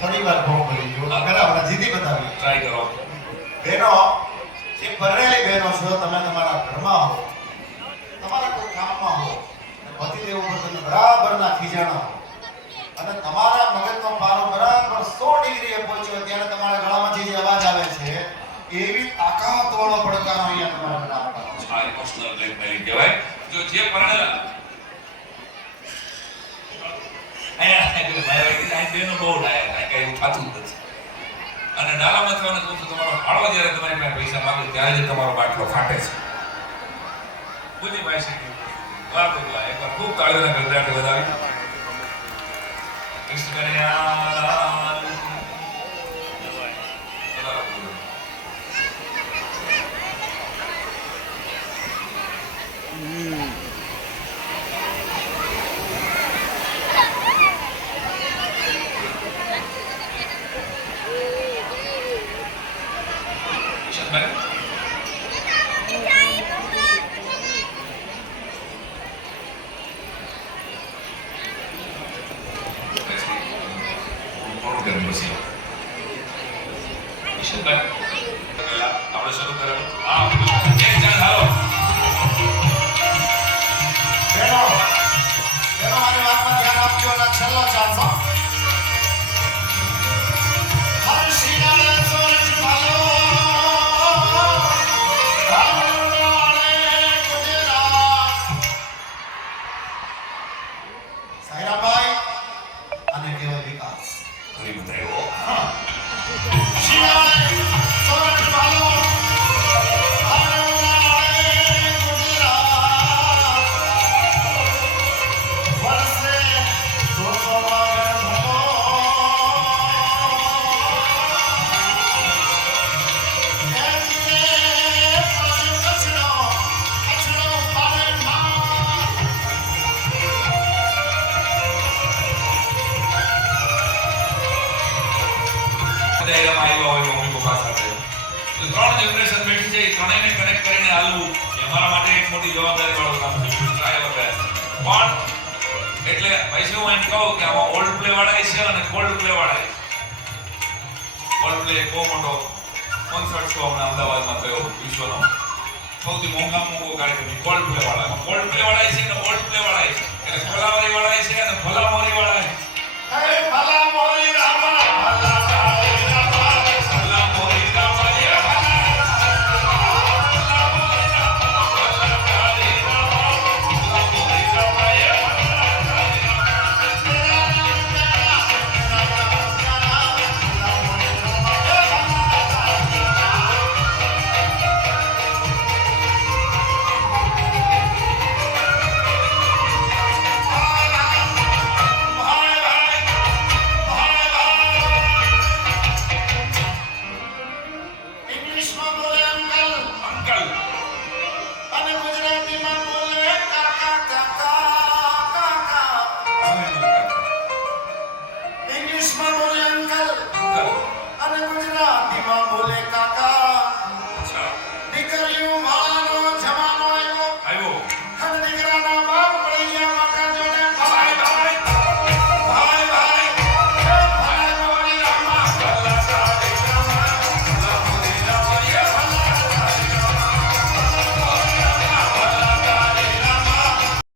થોડી વાર ફોન કરી જો પેલા આપણે જીતી બતાવી ટ્રાય કરો. બહેનો જે પરણેલી બહેનો છો તમે તમારા ઘરમાં હો તમારા કોઈ કામમાં હો પતિદેવ ઉપર તમે બરાબરના ખીજાણા હો અને તમારા મગજનો પારો બરાબર 100 ડિગ્રીએ પહોંચ્યો ત્યારે તમારા ગળામાંથી જે અવાજ આવે છે એવી તાકાતવાળો પડકારો અહીંયા તમારા મને આપવાનો છે. આ ઇમોશનલ બ્લેકમેલિંગ કહેવાય. જો જે પરણેલા અહીંયા મારા આ બેનો બહુ ડાયા થાય કઈ એવું થતું જ નથી. અને નાલામાં થવાને કહું છું તમારો હાળો જ્યારે તમારી પાસે પૈસા માંગે ત્યારે જ તમારો બાટલો ફાટે છે. બુદ્ધિ ભાઈ છે વાહ બોલા એકવાર ખૂબ તાળીઓના ગરદાટ વધાવી કૃષ્ણ કનૈયા આપણે શરૂ કરેલું હા એક જણ હાલો બહેનો મારી વાતમાં ધ્યાન આપજો અને છેલ્લો ચાન્સ હો. હર શ્રીનારાયણ સોરઠ ભાલો રામવાણે ગુજરાત. સાયરાભાઈ અને કહેવાય વિકાસ ઘણી બધાયો શ્રીનારાયણ સોરઠ ભાલો રામવાણે ગુજરાત. વર્ષે 200 વાગણ ભલો આવ્યા હોય મમ્મી પપ્પા સાથે તો 3 જનરેશન બેઠી છે એ ત્રણેયને કનેક્ટ કરીને હાલવું એ અમારા માટે એક મોટી જવાબદારી વાળું કામ છે. Try our best. પણ એટલે ભાઈ હું એમ કહું કે આમાં ઓલ્ડ પ્લે વાળા છે અને કોલ્ડ પ્લે વાળા છે. ઓલ્ડ પ્લે બહુ મોટો કોન્સર્ટ શો હમણાં અમદાવાદમાં થયો વિશ્વનો સૌથી મોંઘો કાર્યક્રમ કોલ્ડ પ્લે વાળા છે ને ઓલ્ડ પ્લે વાળા છે એટલે ફલાવારી વાળા છે અને ફલામોરી વાળા